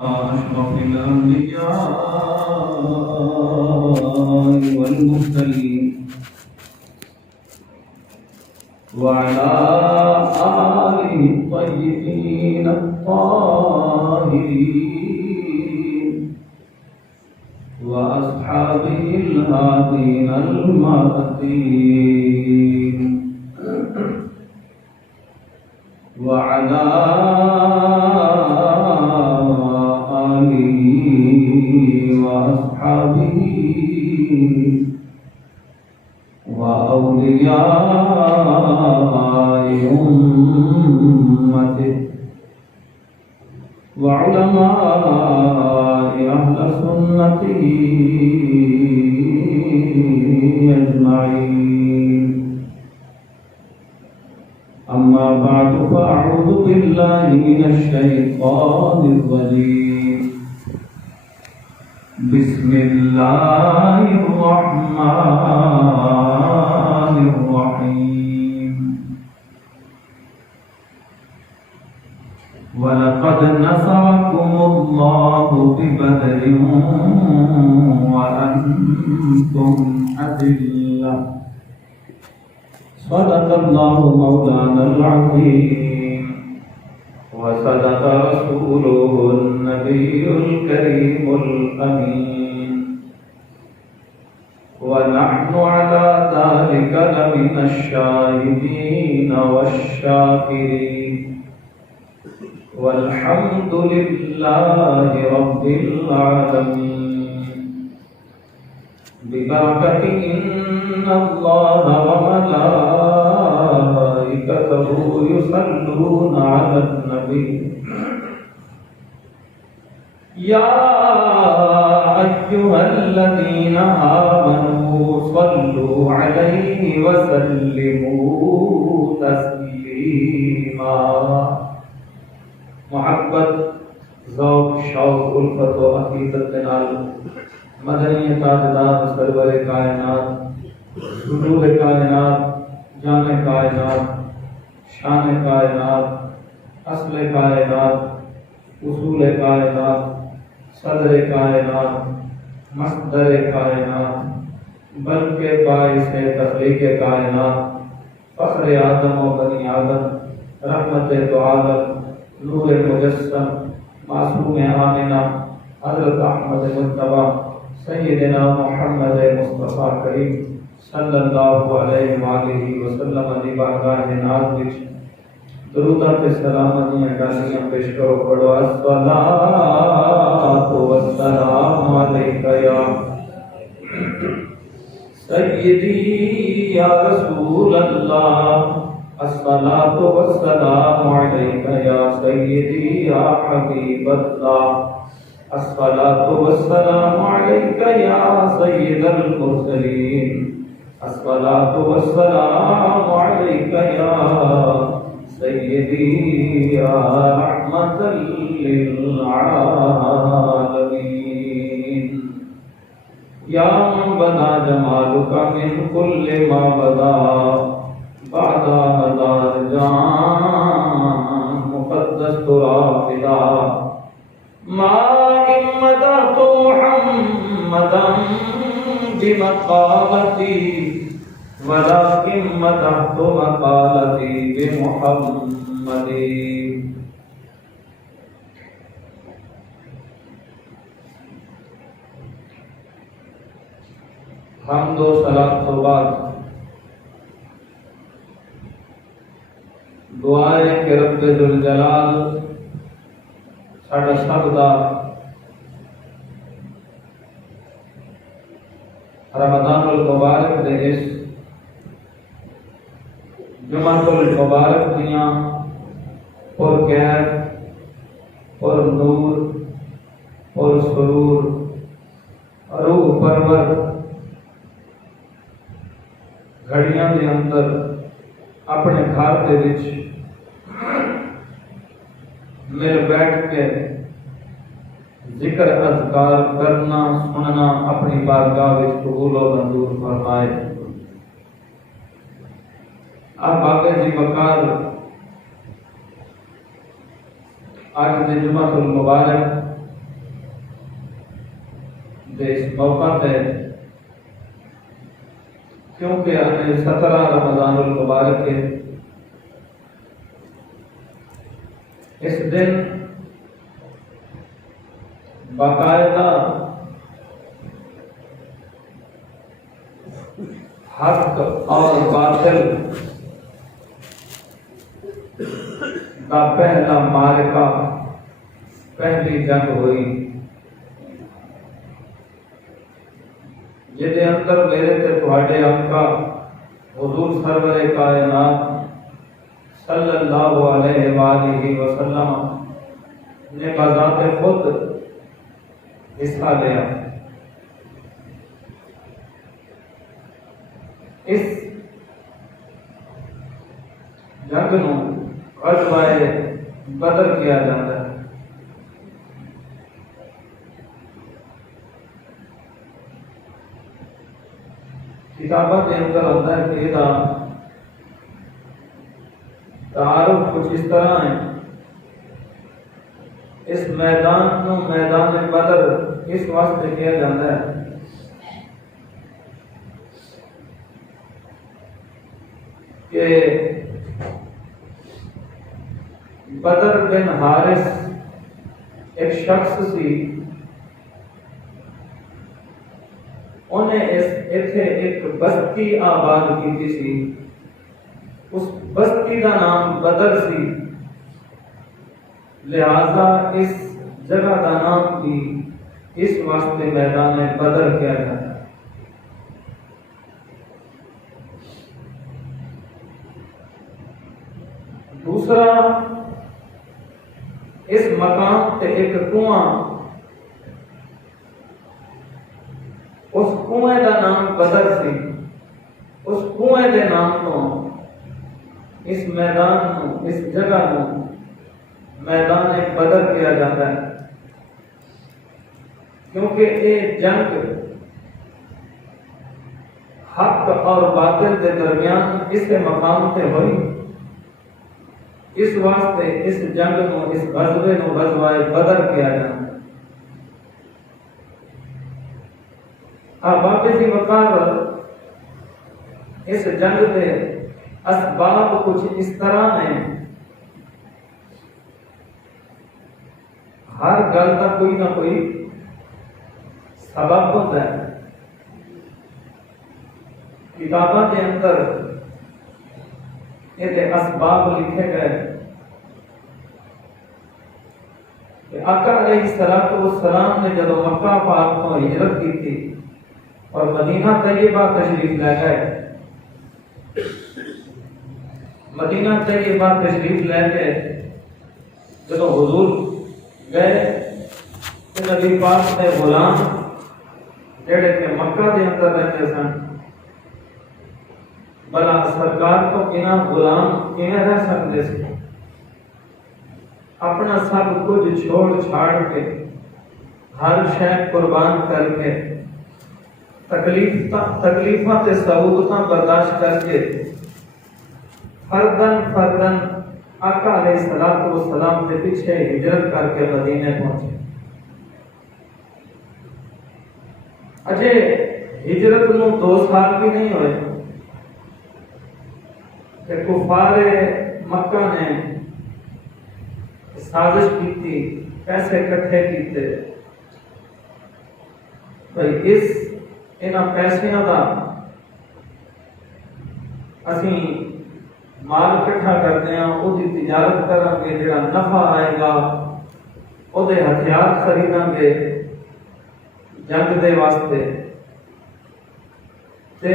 أشرف الأنبياء والمرسلين وعلى آله الطيبين الطاهرين وأصحابه الهادين المهديين وعلى وأصحابه وأولياء أمته وعلماء أهل سنته أجمعين. أما بعد فأعوذ بالله من الشيطان الرجيم. بسم الله الرحمن الرحيم. ولقد نصركم الله ببدر وأنتم أذلة. صدق الله مولانا العظيم وصدق رسوله النبي الكريم الأمين ونحن على ذلك لمن الشاهدين والشاكرين والحمد لله رب العالمين. ببركة إن الله وملائكته يصلون على النبي يا أيها الذين آمنوا صلوا عليه وسلموا تسليما. محبت، ذوق، شوق، الفت و عقیدت کے نال مدنی تاجدار سرور کائنات، وجود کائنات، جان کائنات، شان کائنات، اصل کائنات، اصول کائنات، صدر کائنات، مصدر کائنات، بلکہ باعث تخلیق کائنات، فخر آدم و بنی آدم، رحمت دو عالم، نور مجسم، معصوم آمنہ، حضرت احمد مجتبی، سیدنا محمد مصطفیٰ کریم صلی اللہ علیہ وآلہ وسلم دی بارگاہ ناز وچ درود تے سلامتیاں گالیاں پیش کرو. پڑھو الصلاۃ والسلام علیک یا سیدی یا رسول اللہ. الصلاۃ والسلام علیک یا سیدی یا حبیب اللہ. الصلاۃ والسلام علیک یا سید المرسلین. الصلاۃ والسلام علیک یا سیدی یا رحمت للعالمین. یا من بدا جمالک من کل ما بدا بعد ہزار جان مقدس ترافدا. ما مدحت محمدا بمقالتی ولكن مدحت مقالتی بمحمد. حمد و صلاۃ تو بعد دعائے کہ رب ذوالجلال ساڈا سب دا رمضان المبارک دے اس جمعۃ المبارک دیاں پر خیر اور نور اور سرور روح پرور گھڑیاں دے اندر اپنے گھر دے وچ مل بیٹھ کے ذکر اذکار کرنا سننا اپنی بارگاہ وچ قبول و منظور فرمائے. اب بابے جی وقار آج دے جمعۃ المبارک اس موقع پہ کیونکہ ہمیں 17 رمضان المبارک ہے، اس دن باقاعدہ حق اور باطل کا پہلا معرکہ، پہلی جنگ ہوئی، جہدے اندر میرے تے تہاڈے آقا حضور سرور کائنات صلی اللہ علیہ وآلہ وسلم نے بذات خود حصہ لیا۔ اس جنگ نو غزوہ بدر کیا جاتا ہے۔ کتابوں کے اندر آتا ہے کہ یہ تعارف کچھ اس طرح ہے، اس میدان کو میدان بدر اس واسطے کیا جاتا ہے کہ بدر بن حارث ایک شخص سی، انہیں ایتھے ایک بستی آباد کی سی، اس بستی کا نام بدر سی، لہذا اس جگہ کا نام بھی اس واسطے میدان بدر کیا جاتا ہے۔ دوسرا، اس مقام تے ایک کنواں، اس کنویں کا نام بدر سی، اس کنویں کے نام تو اس میدان کو، اس جگہ کو میدان بدر کیا جاتا ہے، کیونکہ یہ جنگ حق اور باطل کے درمیان اس مقام سے ہوئی، اس واسطے اس جنگ کو، اس غزوے کو غزوہ بدر کیا جاتا ہے۔ احباب جی وقار، اس جنگ کے اسباب کچھ اس طرح ہیں، ہر گل کا کوئی نہ کوئی سبب ہوتا ہے۔ کتابوں کے اندر یہ اسباب لکھے گئے کہ آقا علیہ السلام نے جب مکہ پاک کو ہجرت کی تھی اور مدینہ طیبہ تشریف لے گئے، مدینہ طیبہ تشریف لے کے جب حضور گئے تو نبی پاک نے غلام جڑے کہ مکہ کے اندر رہتے سن، بلا سرکار کو بنا غلام کیویں رہ سکتے تھے؟ اپنا سب کچھ چھوڑ چھاڑ کے، ہر شے قربان کر کے، تکلیفاں تے صعوبتاں برداشت کر کے، فردن آقا علیہ السلام کے پیچھے ہجرت کر کے مدینے پہنچے۔ اجے ہجرت نو 2 سال بھی نہیں ہوئے کہ کفار مکہ نے سازش کی تھی، پیسے اکٹھے کیتے، بھئی انہاں پیسیاں دا اسی مال اکٹھا کرتے ہیں، وہ تجارت کریں گے، جڑا نفع آئے گا وہ ہتھیار خریدیں گے جنگ دے واسطے، تے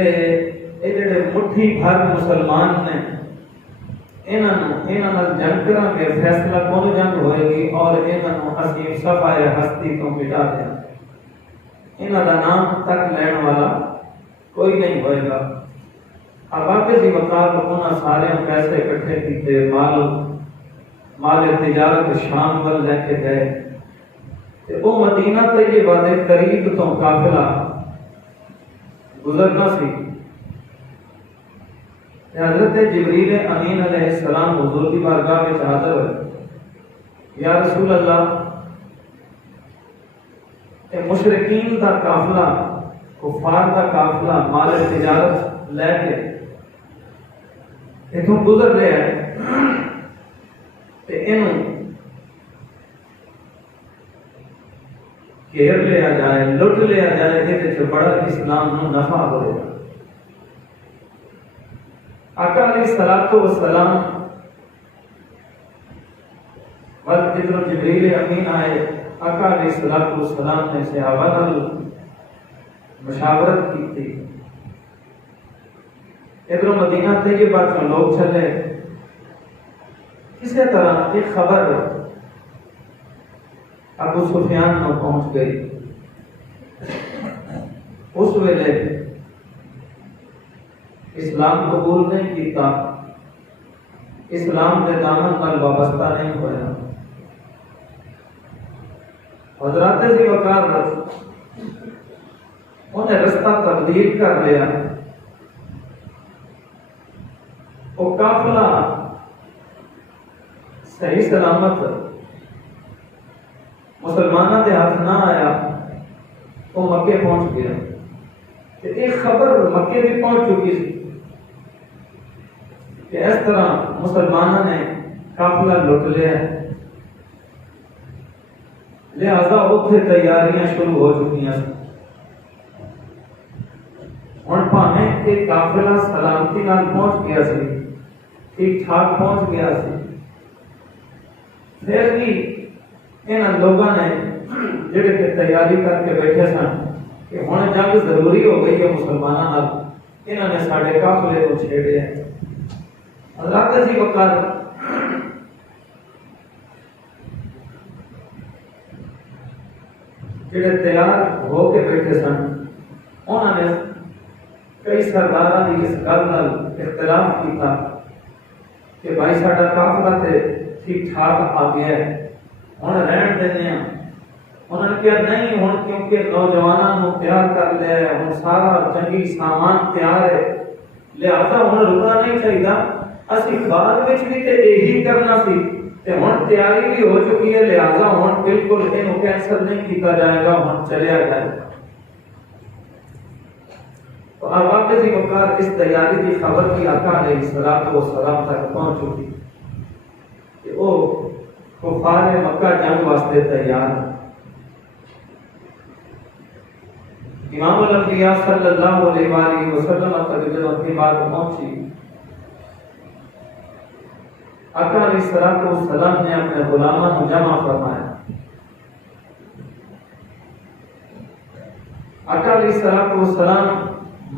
یہ جڑے مٹھی بھر مسلمان نے انہاں نال جنگ کریں گے، فیصلہ کون جنگ ہوئے گی اور انہاں عظیم صفائے ہستی تو مٹا دیں، انہاں دا نام تک لین والا کوئی نہیں ہوئے گا۔ اب آگے جی وقار انہاں سارے پیسے اکٹھے کیتے، مال تجارت شام ول لے کے گئے، تے وہ مدینہ طیبہ دے قریب تو قافلہ گزرنا سی۔ حضرت جبریل امین علیہ السلام حضور کی بارگاہ میں حاضر ہوئے، یا رسول اللہ کہ مشرکین دا قافلہ، کفار دا قافلہ مال تجارت لے کے اتوں گزر رہا ہے تے انہوں گھیر لیا جائے، لٹ لیا جائے، یہ بڑا اسلام نو نفع ہوئے گا۔ آقا علیہ الصلوۃ والسلام وقت جدھر جبریل امین آئے، آقا علیہ الصلوۃ والسلام نے صحابہ نال مشاورت کی تھی۔ ادھر مدینہ طیبہ چوں لوگ چلے، کسی طرح ایک خبر ابو سفیان کو پہنچ گئی۔ اس ویلے اسلام قبول نہیں کیتا، اسلام دے دامن نال وابستہ نہیں ہویا۔ حضرات ذی وقار انہیں رستہ تبدیل کر لیا۔ وہ قافلہ صحیح سلامت مسلمانوں کے ہاتھ نہ آیا، وہ مکے پہنچ گیا۔ ایک خبر مکے بھی پہنچ چکی تھی کہ اس طرح مسلمانوں نے قافلہ لٹ لیا، لہذا اتنے تیاریاں شروع ہو چکی ہیں۔ ہوں بھاویں کہ قافلہ سلامتی نال پہنچ گیا سی، ٹھیک ٹھاک پہنچ گیا سی، پھر بھی انہاں لوگوں نے جڑے کہ تیاری کر کے بیٹھے سن کہ ہن جنگ ضروری ہو گئی ہے مسلمانوں نال، انہوں نے ساڈے قافلے کو چھیڑیا۔ حضرات ذی وقار جڑے تیار ہو کے بیٹھے سن، انہوں نے کئی سرداراں دی اس گل نال اختلاف کیتا کہ بھائی ساڈا قافلہ تے ٹھیک ٹھاک آ گیا ہے، ہن رہن دینے ہیں۔ انہوں نے کہا نہیں، ہن کیونکہ نوجوانوں کو تیار کر لیا ہے، ہن سارا جنگی سامان تیار ہے، لہذا ہن رکنا نہیں چاہیے، اسی بعد وچ بھی تے یہی کرنا سی، تے ہن تیاری بھی ہو چکی ہے، لہذا ہن بالکل اینو کینسل نہیں کیتا جائے گا، ہن چلیا جائے گا۔ تو اب واقعی ذی وقار اس تیاری کی خبر کی آقا علیہ الصلوۃ والسلام تک پہنچ چکی کہ وہ کفار مکہ جنگ واسطے تیار ہیں۔ امام الانبیاء صلی اللہ علیہ وآلہ وسلم تک جب اپنی بات پہنچی، آقا علیہ الصلوۃ والسلام نے اپنے غلاموں کو جمع فرمایا۔ آقا علیہ الصلوۃ والسلام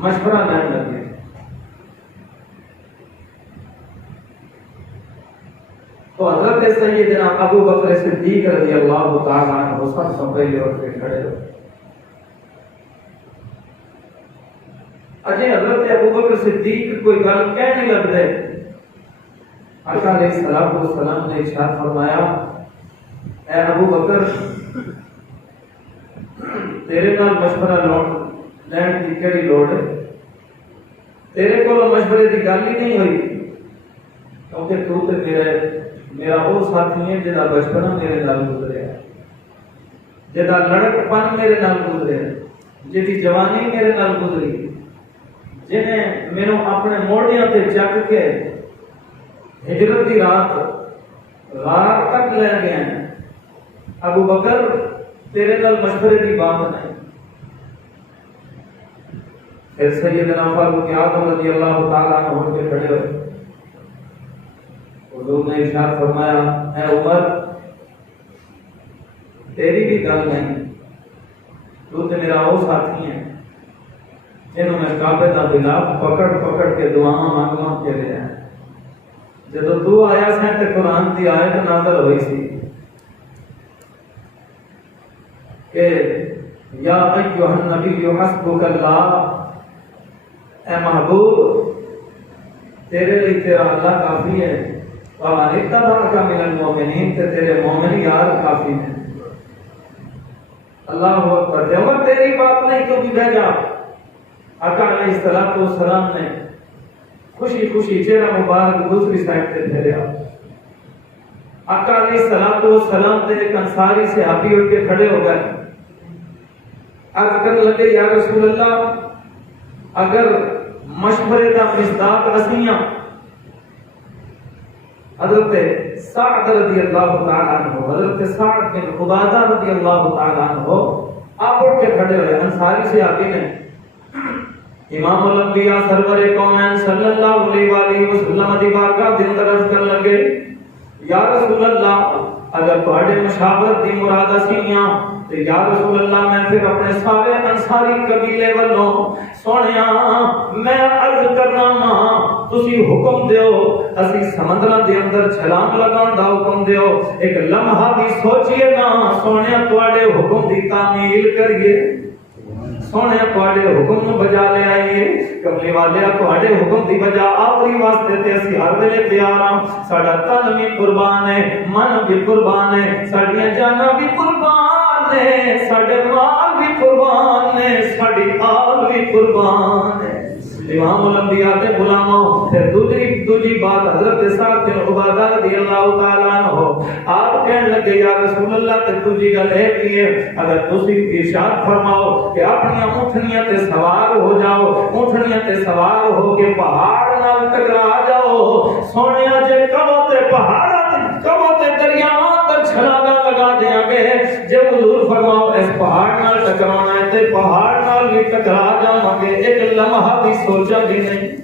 مشورہ لینے لگے۔ تو حضرت سیدنا ابو بکر صدیق رضی اللہ تعالیٰ عنہ سب سے پہلے اٹھ کے کھڑے ہوئے۔ اجے حضرت ابو بکر صدیق کوئی گل کہنے لگتے، آقا علیہ الصلوۃ والسلام نے ارشاد فرمایا، اے ابو بکر، تیرے نال مشورہ لین کی کیڑی لوڑ ہے؟ تیرے کو مشورے کی گل ہی نہیں ہوئی، کیونکہ تو تے میرا وہ ساتھی ہے جہاں بچپنا میرے نال گزریا، جہاں لڑک پن میرے نال گزریا، جہی جوانی میرے نال گزری، جنہیں میرے اپنے موڑیاں تے چک کے ہجرت کی رات غار تک لے گئے ہیں۔ ابو بکر تیرے نال مشورے کی بات نہیں۔ پھر سیدنا فاروق اعظم رضی اللہ تعالیٰ عنہ اٹھ کے کھڑے ہوئے، حضور نے ارشاد فرمایا، اے عمر، تیری بھی گل نہیں، تو تے میرا وہ ساتھی ہے جنہوں میں کعبے کا غلاف پکڑ پکڑ کے دعاواں مانگ کے لیا ہے۔ جب تو آیا سیں تے قرآن کی آیت نازل ہوئی سی کہ یا ایھا النبی حسبک اللہ، اے محبوب تیرے لیے تیرا اللہ کافی ہے، وَمَنِ اتَّبَعَكَ مِنَ الْمُؤْمِنِينَ تے تیرے مومن یار کافی ہیں۔ اللہ اکبر، عمر تیری بات نہیں تو بھی بھیجا۔ آقا علیہ الصلوۃ والسلام نے خوشی خوشی چہرہ مبارک دوسری سائڈ پہ پھیرا۔ آقا علیہ الصلوۃ والسلام تے ایک انصاری صحابی اٹھ کے کھڑے ہو گئے، عرض کرنے لگے یا رسول اللہ اگر مشورے دا مصداق اسیاں حضرت سعد رضی اللہ تعالیٰ عنہ حضرت سعد بن عبادہ رضی اللہ تعالیٰ عنہ آپ اٹھ کے کھڑے ہوئے انصاری صحابی نے امام الانبیاء سرور کونین صلی اللہ علیہ وآلہ وسلم دی بارگاہ دے اندر عرض کرنے لگے یا رسول اللہ اگر تواڈے مشاورت دی مراد اسیاں تو یا رسول اللہ میں پھر اپنے سارے انصاری قبیلے والوں سونیا میں عرض کرنا وا تسی حکم دیو اسی سمندراں دے اندر چھلانگ لگان دا حکم دیو ایک لمحہ بھی سوچئے نا سونیا تواڈے حکم دی تعمیل کریے سونے تواڈے حکم نو بجا لے آئیے کملی والے تواڈے حکم دی بجا آخری واسطے تے اسی ہر ویلے تیار ہاں ساڈا تن بھی قربان ہے من بھی قربان ہے ساڈیاں جاناں بھی قربان ہے ساڈے مال بھی قربان ہے ساڈی آل بھی قربان ہے امام الانبیاء دے غلاموں پھر دوسری بات حضرت سعد بن عبادہ رضی اللہ تعالیٰ عنہ آپ کہنے لگے یا رسول اللہ تے دوسری گل ہے کہ اگر تسی ارشاد فرماؤ کہ اپنی اونٹنیاں تے سوار ہو جاؤ اونٹنیاں تے سوار ہو کے پہاڑ نال ٹکرا جاؤ سونیا جے کہو تے پہاڑاں کہو تے دریاواں تے چھلاگا لگا دیاں گے جے حضور فرماؤ اس پہاڑ نال ٹکرانا ہے تے پہاڑ نال بھی ٹکرا جاواں گے ایک لمحہ بھی سوچا بھی نہیں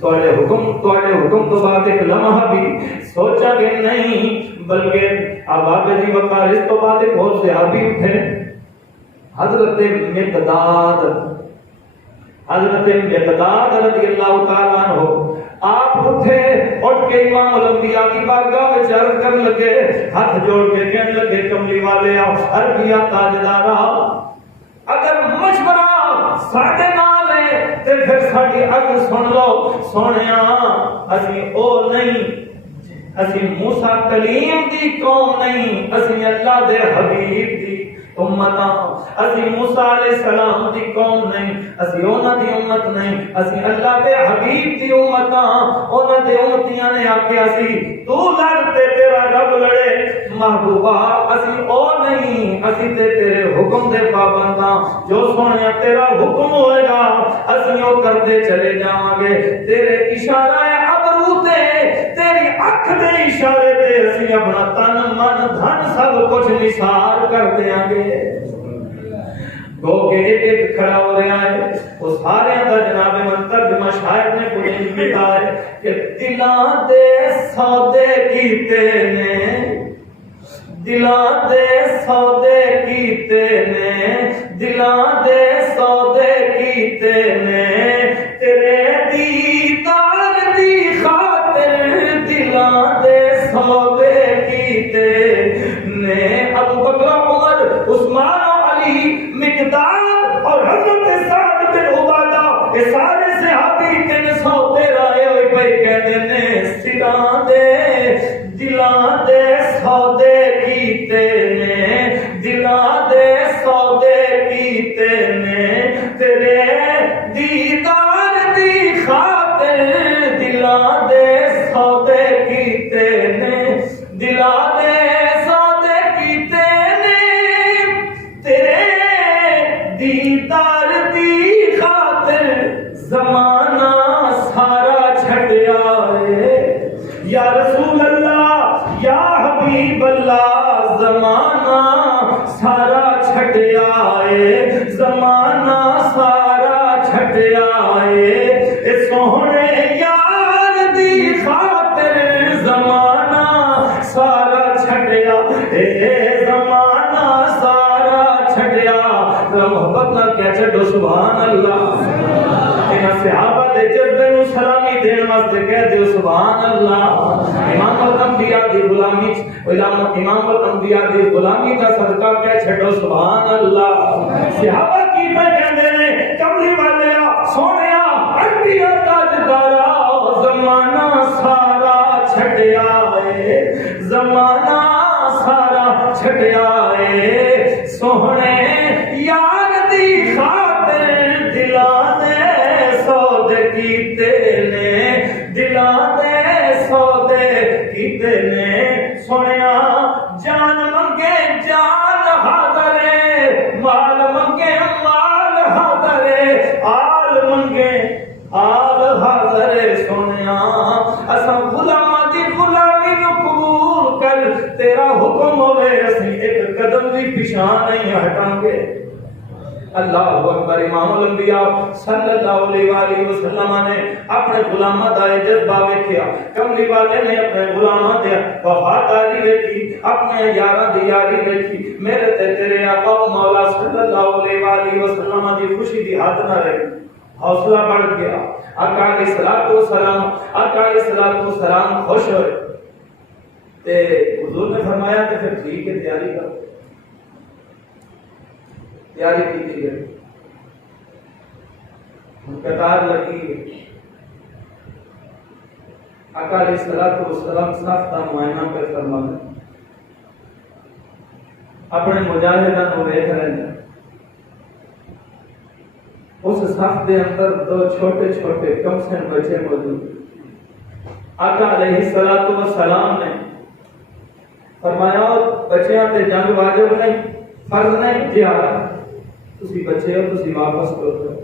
تواڈے حکم تو بعد ایک لمحہ بھی سوچا گے نہیں بلکہ اب آگے جی وقار اس تو بعد ایک اور صحابی اٹھے حضرت مقداد رضی اللہ تعالیٰ عنہ آپ اٹھے اٹھ کے امام الانبیاء کی بارگاہ میں عرض کرنے لگے ہاتھ جوڑ کے کہنے لگے کملی والے آؤ عربیہ تاجدارا اگر مشورہ ساڈے نال ہے تے پھر ساڈی اگ سن لو سونیا اسی او نہیں اسی موسیٰ کلیم دی قوم نہیں اسی اللہ دے حبیب دی امتاں اسی موسیٰ علیہ السلام دی قوم نہیں اسی اونا دی امت نہیں اسی اللہ دے حبیب دی امتاں اونا دے امتیاں نے آکھیا سی تو لڑتے تیرا رب لڑے محبوبہ اسی او نہیں اسی تے تیرے حکم دے پابنداں جو سونیا تیرا حکم ہوئے گا اسی او کردے چلے جاواں گے تیرے اشارہ ابرو تے تیری اکھ دے اشارے تے اسی اپنا تن من دھن سب کچھ نثار کر دیاں گے گو کہ ایک کھڑا ہو رہا ہے وہ سارے اندر جناب من ترجمہ شاعر نے کچھ کیتا ہے کہ دلاں دے سودے کیتے نے دلاں دے سودے کیتے نے دلاں دے سودے کیتے نے تیرے دیدار دی خاطر دلاں دے سودے کیتے نے ابو بکر عمر عثمان علی مقداد اور حضرت سعد بن عبادہ یہ سارے صحابی کن سوتے رائے ہوئے پہ کہتے نے سراں دے دلاں دے سودے کیتے نے دلاں دے سودے کیتے نے تیرے دیدار دی خاطر دلاں دے سودے کیتے نے دلاں دے سودے کیتے نے تیرے دیدار دی خاطر زمانہ سارا چھڈیا ہے یا رسول اللہ یا حبیب اللہ زمانہ سارا چھڈیا ہے زمانہ سارا چھڈیا ہے اے سوہنے یار دی خاطر زمانہ سارا چھڈیا اے زمانہ سارا چھڈیا محبت نہ کہہ چھڈو سبحان اللہ انہاں صحابہ دے جذبے نو سلامی دین واسطے کہہ دیو سبحان اللہ امام الانبیاء دی غلامی امام الانبیاء دی غلامی دا صدقہ کہہ چھڈو سبحان اللہ صحابہ کی پہ کہندے نے کملی والے سونیا انبیاء تاجدارا زمانہ سارا چھڈیا اے زمانہ سارا چھڈیا اے سوہنے یار دی خاطر دلاں دے سودے کیتے نے دلاں دے سودے کیتے نے سونیا جان منگے جان حاضر مال منگے دی پشان نہیں ہٹاں گے۔ اللہ اکبر۔ امام الانبیاء صلی اللہ علیہ وآلہ وسلم نے اپنے غلاماں دا جذبہ ویکھیا، کملی والے نے اپنے غلاماں دے وفاداری ویکھی، اپنے یاراں دی یاری ویکھی۔ میرے تے تیرے آقا و مولا صلی اللہ علیہ وآلہ وسلم دی خوشی دی حد نہ رہی، حوصلہ بڑھ گیا۔ آقا علیہ الصلوۃ والسلام خوش ہوئے تے حضور نے فرمایا کہ پھر ٹھیک ہے تیاری کرو۔ تیاری کی گئی، قطار لگی گئی۔ آقا علیہ السلام صف کا معائنہ پہ فرمایا، اپنے مجاہداں کو دیکھ رہے ہیں، اس صف کے اندر دو چھوٹے چھوٹے کمسن بچے موجود۔ آقا علیہ السلام نے فرمایا بچیاں تے جنگ واجب نہیں، فرض نہیں، جہاد تسی بچے ہو، تسی واپس کرو۔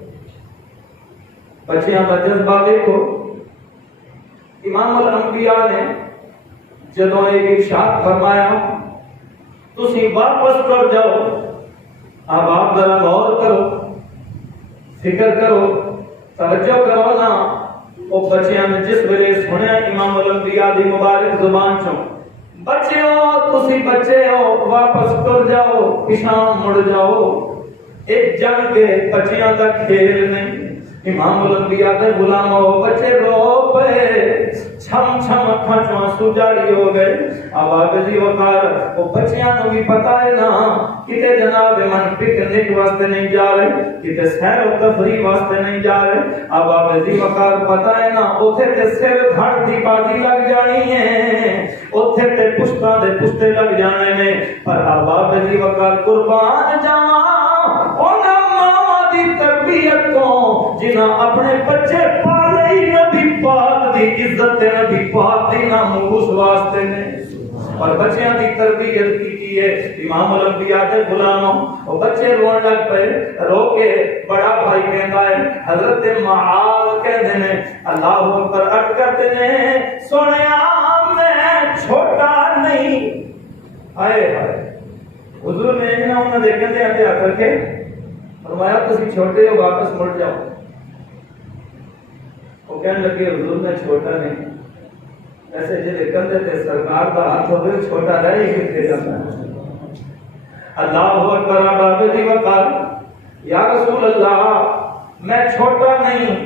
بچیاں کا جذبہ دیکھو۔ امام الانبیاء نے جدوں ایک ارشاد فرمایا تسی واپس کر جاؤ، اب آپ ذرا غور کرو، فکر کرو، توجہ کرو نا۔ وہ بچیاں نے جس ویلے سنیا امام الانبیاء دی مبارک زبان چوں، بچیو تسی بچے ہو، واپس کر جاؤ، پیشاں مڑ جاؤ، ایک جنگ کے بچیاں کا کھیل نہیں۔ امام الانبیاء دے غلاموں بچے رو پے، چھم چھم اکھاں چوں آنسو جاری ہو گئے۔ اب آبدی وقار وہ بچیاں نو بھی پتا ہے نا کتے جناب من پکنک واسطے نہیں جا رہے، کتے سیر و تفریح واسطے نہیں جا رہے۔ اب آبدی وقار پتا ہے نا اوتھے تے سر دھڑ دی بازی لگ جانی ہے، اوتھے تے پشتاں دے پشتے لگ جانے نے۔ پر اب آبدی وقار قربان جاواں انہاں ماں دی تربیت تو جنہاں اپنے بچے پالے نبی پاک دی عزت نبی پاک دی ناموس واسطے نے، اور بچیاں دی تربیت کی ہے۔ امام الانبیاء دے غلاموں وہ بچے رونے لگ پے، رو کے بڑا بھائی کہندا ہے، حضرت معاذ کہندے نے اللہ اکبر اٹھ کرتے نے سونیا میں چھوٹا نہیں۔ ہائے ہائے، حضور نے انہاں دے کہندے آ کر کے فرمایا تسی چھوٹے ہو، واپس مڑ جاؤ۔ وہ کہنے لگے حضور نے چھوٹا نہیں، ایسے جے کندے تے سرکار دا ہاتھ ہوئے چھوٹا رہ ہی کتے جاتا ہے۔ اللہ اکبر۔ بابے دی وقار یا رسول اللہ میں چھوٹا نہیں۔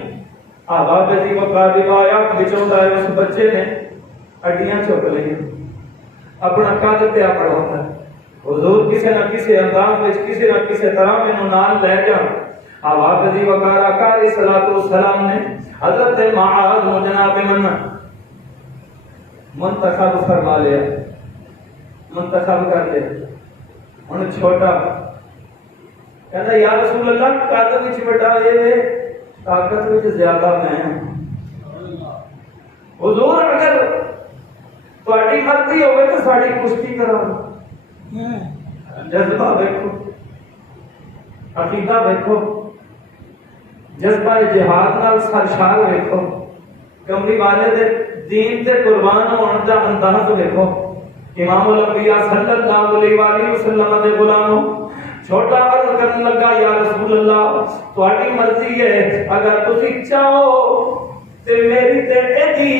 بابے دی وقار روایات بچوندا ہے اس بچے نے اڈیاں چک لیں، اپنا قد تے بڑھاتا ہے۔ حضور کسی نہ کسی انداز میں کسی نہ کسی طرح میں نال لے جان۔ آپ دی وقار آقا علیہ السلام نے حضرت معاذ و جناب منتخب فرما لیا، منتخب کر لیا۔ انہیں چھوٹا کہتا یا رسول اللہ قد وچ بڑا اے طاقت وچ زیادہ میں ہوں۔ حضور اگر تہاڈی مرضی ہوے تو ساڈی کشتی کراؤ۔ جذبہ دیکھو، عقیدہ دیکھو، جذبہ جہاد نال سرشار دیکھو، کملی والے دے دین تے قربان ہون دا انداز دیکھو۔ امام الانبیاء صلی اللہ علیہ وآلہ وسلم دے غلاموں چھوٹا عرض کرنے لگا یا رسول اللہ تہاڈی مرضی ہے، اگر تسی چاہو تے میری تے ایدی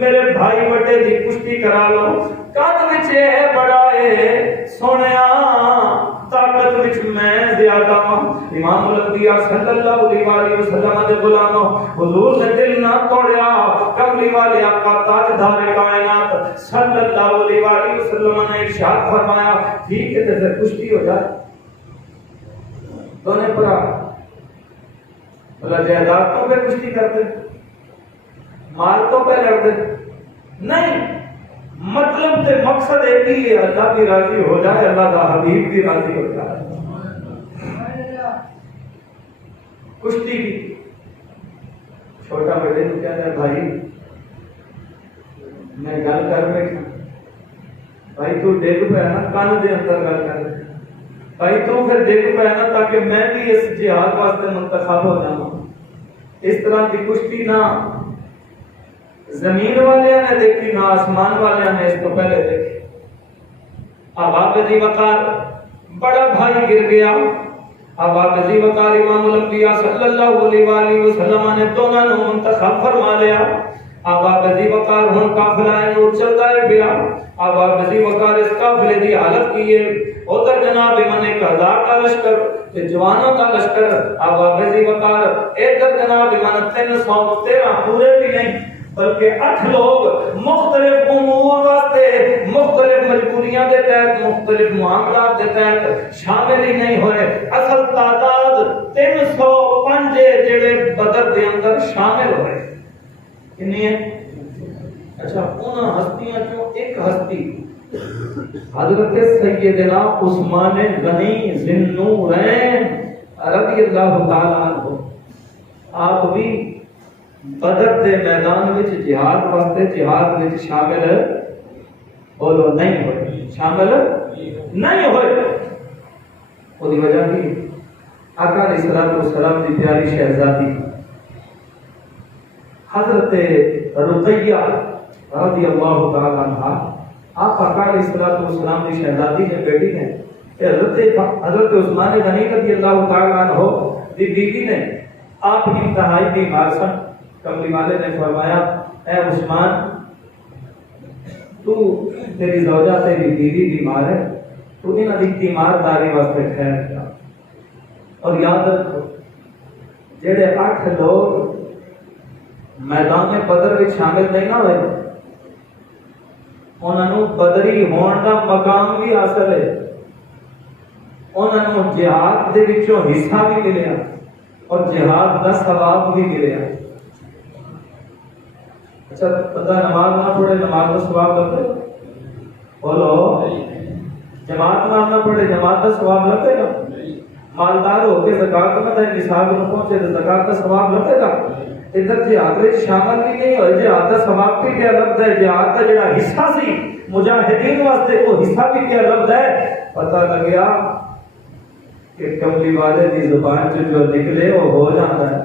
میرے بھائی بڑے دی کشتی کرا لو، قد وچ بڑا ہے سونیا طاقت وچ میں زیادہ ہوں۔ امام الانبیاء صلی اللہ علیہ وآلہ وسلم دے غلاموں حضور نے دل نہ توڑیا، کملی والے آقا تاجدار کائنات صلی اللہ علیہ وآلہ وسلم نے ارشاد فرمایا ٹھیک ہے تے کشتی ہو جائے۔ دونوں برا بلا جائیداد تو پہ کشتی کرتے، مال تو پہ لڑتے نہیں، مطلب تے مقصد ایک ہی ہے اللہ بھی راضی ہو جائے، اللہ کا حبیب بھی راضی ہو جائے۔ کشتی کی چھوٹا بڑے کو کہتا ہے بھائی میں گل کر بیٹھا، بھائی تو ڈگ پہ نا کان دے اندر گل کر، بھائی تو پھر ڈگ پہ نا تاکہ میں بھی اس جہاد واسطے منتخب ہو جاؤں۔ اس طرح کی کشتی نہ زمین والے نے دیکھی نہ آسمان والے نے اس کو پہلے دیکھی۔ اب آپ دی وقار انتہائی گر گیا. آبا بزی وقار امام الانبیاء صلی اللہ علیہ وآلہ وسلم نے دونوں نے منتخب فرما لیا. آبا بزی وقار ہن قافلہ نور چلتا ہے پیا. آبا بزی وقار اس قافلے دی حالت کی ہے. ادھر جناب من 1000 کا لشکر تے جوانوں کا لشکر. آبا بزی وقار ادھر جناب من 313 پورے بھی نہیں بلکہ 8 لوگ مختلف امور واسطے مختلف مجبوریاں دے تحت مختلف معاملات دے تحت شامل ہی نہیں ہوئے. اصل تعداد 305 جڑے بدر دے اندر شامل ہوئے. کنی ہے؟ اچھا ان ہستیاں چوں ایک ہستی حضرت سیدنا عثمان غنی ذوالنورین رضی اللہ تعالی عنہ. آپ بھی بدر دے میدان وچ جہاد واسطے جہاد وچ شامل بولو نہیں ہوئے. شامل نہیں ہوئے. وہ دی وجہ کی آقا علیہ الصلوۃ والسلام دی پیاری شہزادی حضرت رقیہ رضی اللہ تعالی عنہا آپ آقا علیہ الصلوۃ والسلام کی شہزادی نے بیٹی ہیں. حضرت عثمان غنی رضی اللہ تعالی عنہ دی بیوی نے آپ انتہائی بیمار سن. کملی والے نے فرمایا اے عثمان تو تیری زوجہ تیری بیوی بیمار ہے تو انہاں دی تیمارداری واسطے خیر کیا. اور یاد رکھو جڑے 8 لوگ میدان بدر وچ شامل نہیں نہ ہوئے انہاں نوں بدری ہون دا مقام بھی حاصل ہے. انہاں نوں جہاد دے وچوں حصہ بھی ملیا اور جہاد دا ثواب بھی ملیا. اچھا بندہ نماز نہ پڑھے نماز کا ثواب لگے بولو. جماعت نہ پڑھے جماعت کا ثواب لگے گا. مالدار ہو کے زکات نہ دے نصاب نہ پہنچے تو زکات کا ثواب لگے گا. ادھر جہاد میں شامل بھی نہیں ہوئے. جہاد کا ثواب بھی کیا لفظ ہے. جہاد کا جڑا حصہ سی مجاہدین واسطے وہ حصہ بھی کیا لفظ ہے. پتہ لگیا کہ کملی والے دی زبان جو نکلے وہ ہو جاتا ہے.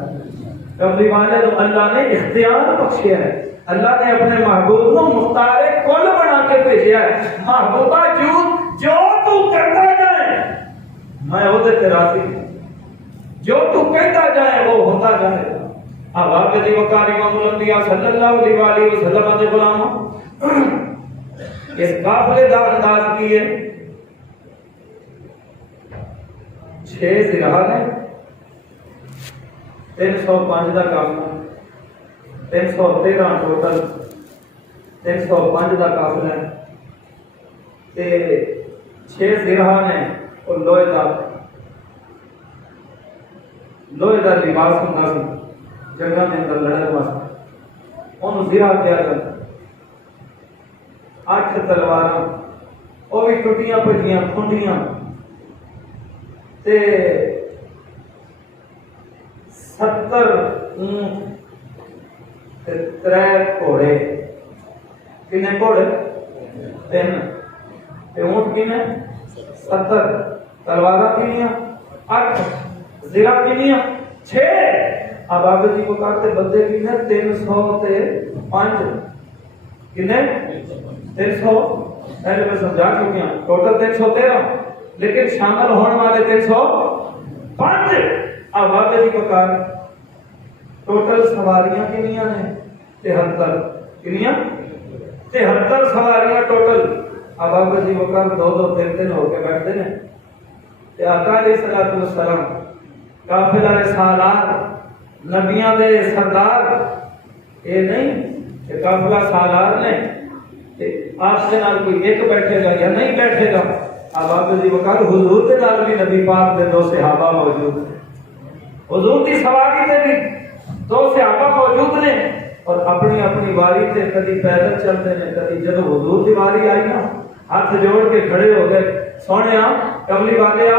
کملی والے تو اللہ نے اختیار بخشیا ہے. اللہ نے اپنے محبوب کو مختار کل بنا کے بھیجا ہے. محبوبہ جو تو کرتا جائے میں وہ تے راضی ہوں. جو تو کہتا جائے وہ ہوتا جائے گا. آبا بزی وقار امام الانبیاء صلی اللہ علیہ وآلہ وسلم کے غلاموں اس قافلے دا انداز کیے 6 ذرا نے 305 دا کام 313 ٹوٹل 305 دا قافلہ ہے تے 6 ذرا نے اور لوہے دا لباس ہوندا سی جنگاں دے اندر لڑن واسطے. اونوں ذرا کیا کردا 8 تلواراں او بھی ٹٹیاں پھٹیاں کھنڈیاں تے 70 اونٹ تے 3 گھوڑے. کنے گھوڑے 3 تے اونٹ کنے 70 تلواراں کنیاں 8 ذرا کنیاں 6. اب آگے جی کو کہتے بندے کنے 305 کنے 300 پہلے میں سمجھا چکے ہیں ٹوٹل 313 لیکن شامل ہونے والے 305. اب آگے جی کو کہتے ٹوٹل سواریاں کنیاں ہیں 73 کنیاں 73 سواریاں ٹوٹل. اب آگے جی کو کہتے 2 3 ہو کے بیٹھتے ہیں. آقا علیہ الصلوۃ والسلام قافلہ سالار نبیاں دے سردار اے نہیں کہ قافلہ سالار نے کہ آپ کے نال کوئی ایک بیٹھے گا یا نہیں بیٹھے گا. اب آپ دی وقت حضور کے نال بھی نبی پاک دے 2 صحابہ موجود ہیں. حضور کی سواری تے بھی 2 صحابہ موجود نے اور اپنی اپنی واری تے کدی پیدل چلتے ہیں کدی جب حضور کی واری آئی نا ہاتھ جوڑ کے کھڑے ہو گئے. سونے کملی والے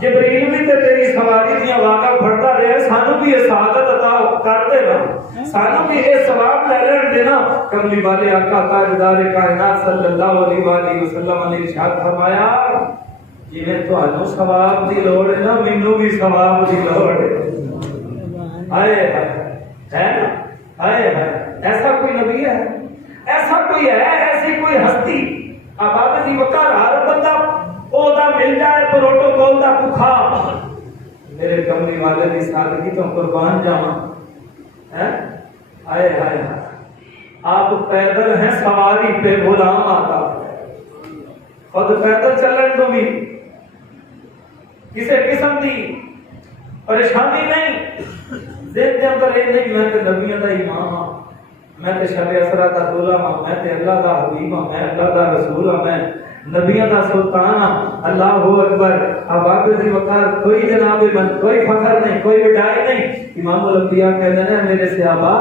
جبریل بھی تے تیری سواری دیاں واقعہ پڑھتا رہے سانو بھی یہ سعادت عطا کر دے نا سانو بھی یہ ثواب لے لین دینا. کملی والے آقا تاجدار کائنات صلی اللہ علیہ وآلہ وسلم نے ارشاد فرمایا جویں تانوں ثواب دی لوڑ ہے نا مینوں بھی ثواب دی لوڑ ہے. ہائے ہے نا ہائے ایسا کوئی نبی ہے ایسا کوئی ہے ایسی کوئی ہستی. اب آپ دی وقار ہر بندہ او دا مل جائے پروٹوکول دا والے کی سادگی تو قربان جاواں ہیں آئے ہائے آپ پیدل ہیں سواری پہ غلام آتا خود پیدل چلن تو بھی کسی قسم کی پریشانی نہیں ذہن کے اندر یہ نہیں میں تے نبیوں دا امام ہاں میں تے شب اسرا دا دولہ ہاں میں تے اللہ دا حبیب ہاں میں اللہ دا رسول ہاں میں نبیوں دا سلطان ہاں اللہ اکبر اب آپ دی وقار کوئی جناب من کوئی فخر نہیں کوئی وڈائی نہیں امام الانبیاء کہتے ہیں میرے صحابہ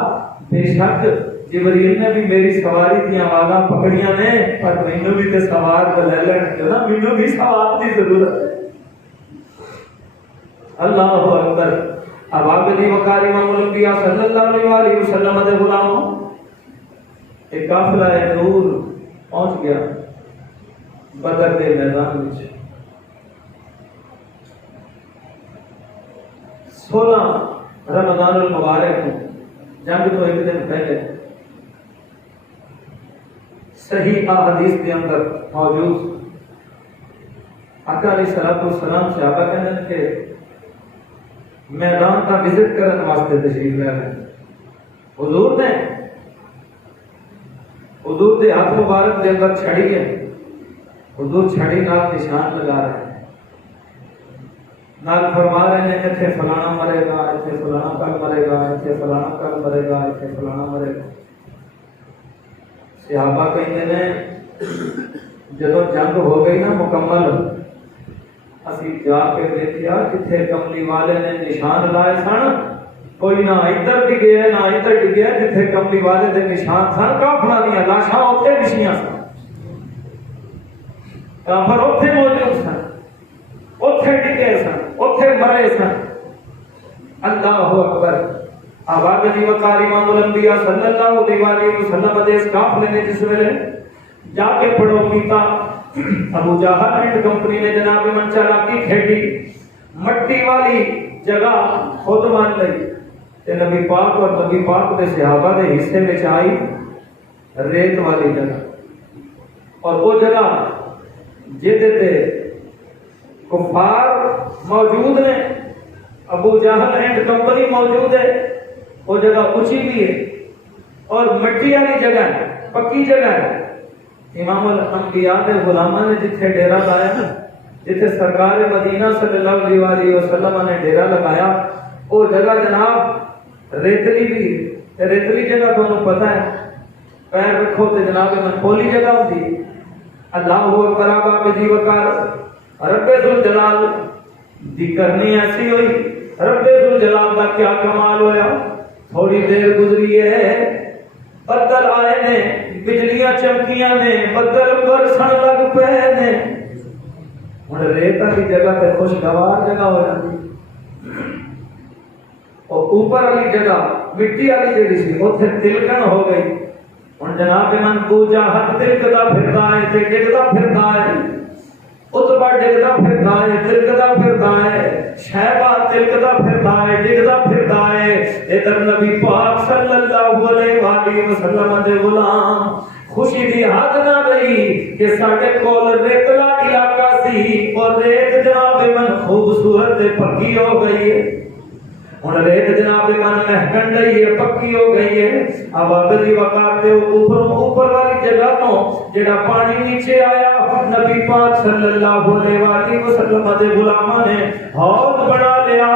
بے شک جبریل نے بھی میری سواری دی آوازاں پکڑیاں نے پر مینوں بھی تے سوار کو لے لین کیوں نا مینوں بھی سوار دی ضرورت ہے اللہ اکبر اب آپ دی وقار امام الانبیاء صلی اللہ علیہ وسلم دے غلاموں ایک قافلہ نور پہنچ گیا بدر کے میدان وچ 16 رمضان المبارک کو جنگ تو ایک دن پہلے صحیح احادیث کے اندر موجود آقا علیہ السلام صحابہ کہنے کہ میدان کا وزٹ کرنے واسطے تشریف لے رہے ہیں حضور دے ہاتھ مبارک دے اندر چھڑی ہے حضور چھڑی نال نشان لگا رہے ہیں نال فرما رہے ہیں ایتھے فلانا مرے گا ایتھے فلانا کل مرے گا ایتھے فلانا کل مرے گا ایتھے فلانا مرے گا صحابہ کہتے ہیں جدو جنگ ہو گئی نا مکمل اسی جا کے دیکھیا جتھے کملی والے نے نشان لائے سن کوئی نہ ادھر ڈگے نہ ادھر ڈگے جتھے کملی والے دے نشان سن کافراں دیاں لاشاں اوتھے بچھیاں سن کافر اوتھے موجود سن اوتھے ڈگے سن اوتھے مرے سن اللہ اکبر آباد دی وقار امام الانبیاء صلی اللہ علیہ وسلم دے اس قافلے نے جس ویلے جا کے پڑھو کیتا ابو جہل اینڈ کمپنی نے جناب من چالاکی کھیڑی مٹی والی جگہ خود مان لئی تے نبی پاک اور نبی پاک دے صحابہ دے حصے میں آئی ریت والی جگہ اور وہ جگہ جہدے تے کفار موجود نے ابو جہل اینڈ کمپنی موجود ہے وہ جگہ اونچی بھی ہے اور مٹی والی جگہ ہے پکی جگہ ہے امام الانبیاء دے غلاماں نے جتھے ڈیرا لایا نا جتھے سرکار مدینہ صلی اللہ علیہ وسلم نے ڈیرا لگایا وہ جگہ جناب ریتلی بھی ریتلی جگہ تمہیں پتہ ہے پیر رکھو تے جناب میں کھولی جگہ ہوتی اللہ اکبر آپ جی وقار رب ذوالجلال دی کرنی ایسی ہوئی رب ذوالجلال دا کیا کمال ہویا تھوڑی دیر گزری ہے بدل آئے نے بجلیاں چمکیاں نے بدل برسن لگ پے نے ہن ریت والی جگہ تے خوشگوار جگہ ہو جاتی اور اوپر والی جگہ مٹی والی جگہ سی اوتھے تلکن ہو گئی ہن جناب من پوجا حق تلکدا پھردا ہے تے ڈگدا پھردا ہے اتبا ڈگدا پھردا ہے تلکدا پھردا ہے شہبہ تلکدا پھردا ہے ڈگدا پھردا ہے ادھر نبی پاک صلی اللہ علیہ وسلم دے غلام خوشی دی حد نہ رہی کہ ساڈے کول ریتلا علاقہ سی اور ریت جناب من خوبصورت تے پکی ہو گئی ہے ہن ریت جناب من مہکن رہی ہے پکی ہو گئی ہے اب اگلی وقت تے اوپر والی جگہ تو جڑا پانی نیچے آیا نبی پاک صلی اللہ علیہ وسلم دے غلاماں نے حوض بنا لیا